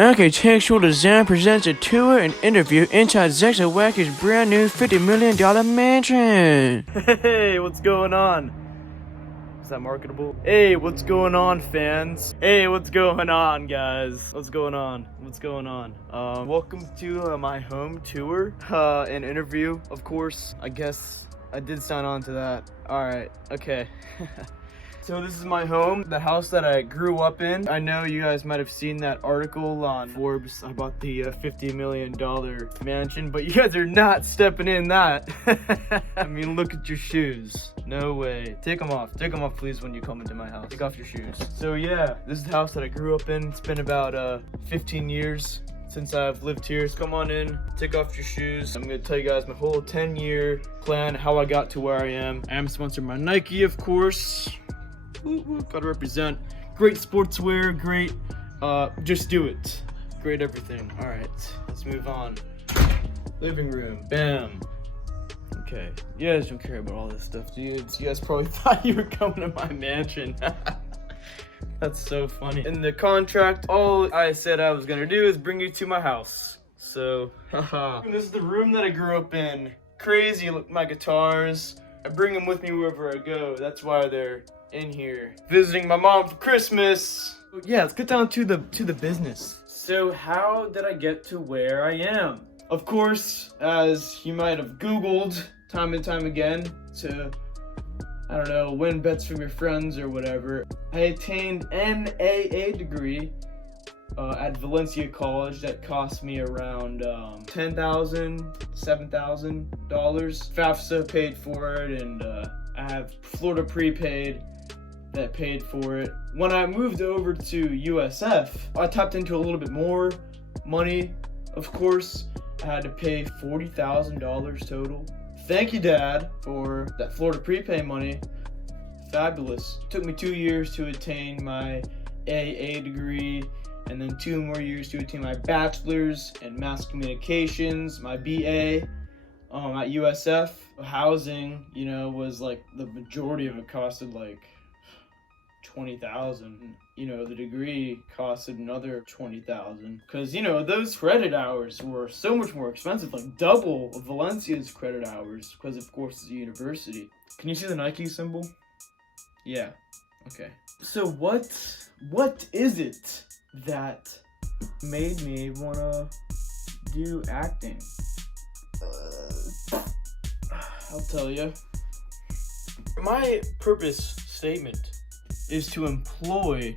Okay, Textual Design presents a tour and interview inside Zack Zawacki's brand new $50 million mansion. Hey, what's going on? Is that marketable? Hey, what's going on, fans? Hey, what's going on, guys? What's going on? What's going on? Welcome to my home tour and interview. Of course, I guess I did sign on to that. Alright, okay. So this is my home, the house that I grew up in. I know you guys might have seen that article on Forbes about the $50 million mansion, but you guys are not stepping in that. I mean, look at your shoes. No way. Take them off. Take them off, please, when you come into my house. Take off your shoes. So yeah, this is the house that I grew up in. It's been about 15 years since I've lived here. So come on in, take off your shoes. I'm gonna tell you guys my whole 10-year plan, how I got to where I am. I am sponsored by Nike, of course. Gotta represent. Great sportswear, great, just do it. Great everything. All right, let's move on. Living room, bam. Okay, you guys don't care about all this stuff, do you? You guys probably thought you were coming to my mansion. That's so funny. In the contract, all I said I was gonna do is bring you to my house. So, haha. This is the room that I grew up in. Crazy, look, my guitars. I bring them with me wherever I go. That's why they're in here. Visiting my mom for Christmas. Yeah, let's get down to the business. So how did I get to where I am? Of course, as you might have Googled time and time again to, I don't know, win bets from your friends or whatever, I attained an AA degree at Valencia College that cost me around $10,000, $7,000. FAFSA paid for it, and I have Florida prepaid that paid for it. When I moved over to USF, I tapped into a little bit more money. Of course, I had to pay $40,000 total. Thank you, Dad, for that Florida prepay money. Fabulous. Took me 2 years to attain my AA degree, and then 2 more years to attain my bachelor's in mass communications, my BA at USF. Housing, you know, was like the majority of it costed like $20,000. You know, the degree costed another $20,000 because, you know, those credit hours were so much more expensive, like double of Valencia's credit hours, because of course it's a university. Can you see the Nike symbol? Yeah. Okay. So what is it that made me wanna do acting? I'll tell you. My purpose statement is to employ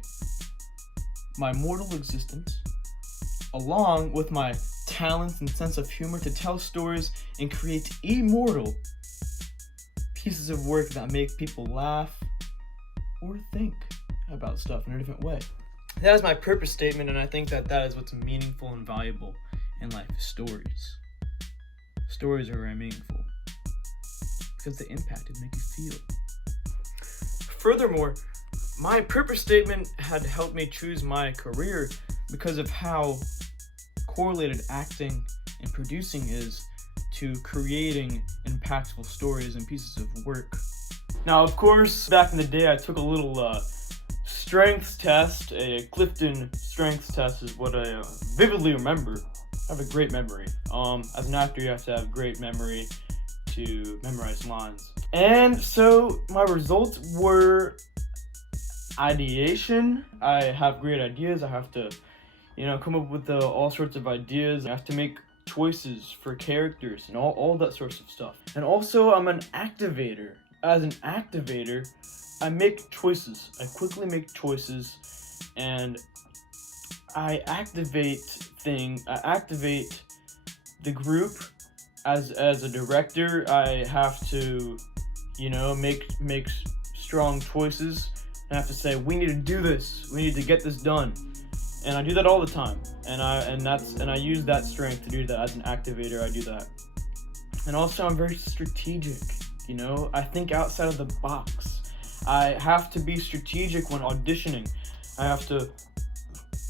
my mortal existence along with my talents and sense of humor to tell stories and create immortal pieces of work that make people laugh or think about stuff in a different way. That is my purpose statement, and I think that is what's meaningful and valuable in life. Stories. Stories are very meaningful because they impact and make you feel. Furthermore, my purpose statement had helped me choose my career because of how correlated acting and producing is to creating impactful stories and pieces of work. Now, of course, back in the day, I took a little strengths test. A Clifton strengths test is what I vividly remember. I have a great memory. As an actor, you have to have great memory to memorize lines. And so my results were ideation. I have great ideas. I have to, you know, come up with all sorts of ideas. I have to make choices for characters and all that sorts of stuff. And also, I'm an activator. As an activator, I make choices. I quickly make choices, and I activate the group. As a director, I have to, you know, make strong choices. I have to say, we need to do this. We need to get this done, and I do that all the time. And I use that strength to do that. As an activator, I do that. And also, I'm very strategic. You know, I think outside of the box. I have to be strategic when auditioning. I have to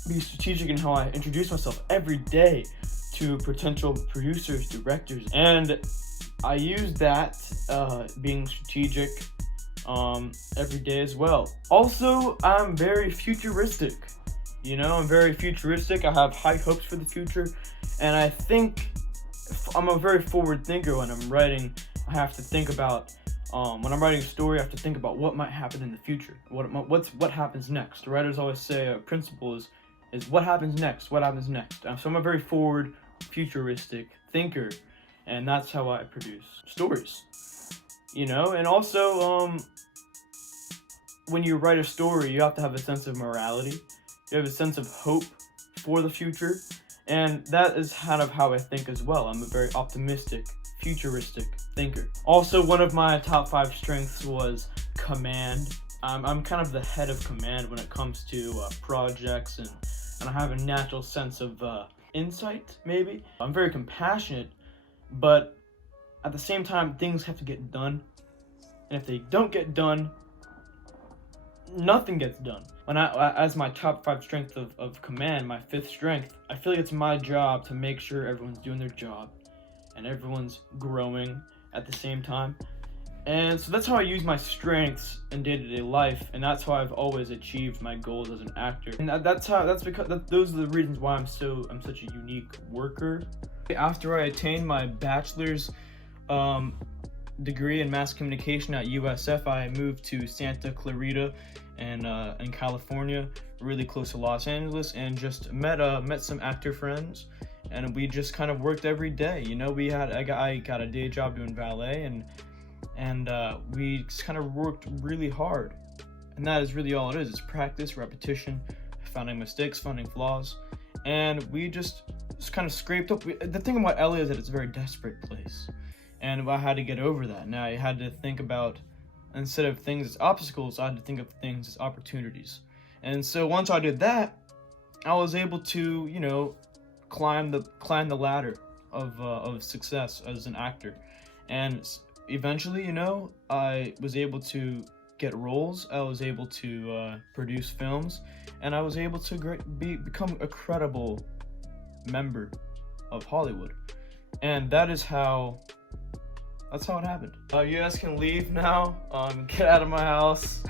be strategic in how I introduce myself every day to potential producers, directors, and I use that being strategic every day as well. Also, I'm very futuristic. You know, I'm very futuristic. I have high hopes for the future, and I think I'm a very forward thinker. When I'm writing, I have to think about when I'm writing a story, I have to think about what might happen in the future. What happens next? Writers always say a principle is what happens next. What happens next? So I'm a very forward, futuristic thinker, and that's how I produce stories. You know, and also when you write a story, you have to have a sense of morality. You have a sense of hope for the future, and that is kind of how I think as well. I'm a very optimistic, futuristic thinker. Also, one of my top 5 strengths was command. I'm kind of the head of command when it comes to projects, and I have a natural sense of insight, maybe. I'm very compassionate, but at the same time, things have to get done, and if they don't get done, nothing gets done. When as my top 5 strength of command, my 5th strength, I feel like it's my job to make sure everyone's doing their job and everyone's growing at the same time. And so that's how I use my strengths in day-to-day life, and that's how I've always achieved my goals as an actor. And that's because those are the reasons why I'm such a unique worker. After I attained my bachelor's degree in mass communication at USF, I moved to Santa Clarita in California, really close to Los Angeles, and just met some actor friends, and we just kind of worked every day. You know, I got a day job doing valet, and we just kind of worked really hard, and that is really all it is. It's practice, repetition, finding mistakes, finding flaws, and we just kind of scraped up. The thing about LA is that it's a very desperate place, and I had to get over that. Now I had to think about, instead of things as obstacles, I had to think of things as opportunities. And so once I did that, I was able to, you know, climb the ladder of success as an actor. And eventually, you know, I was able to get roles. I was able to produce films, and I was able to become a credible member of Hollywood. And that's how it happened. You guys can leave now. Get out of my house.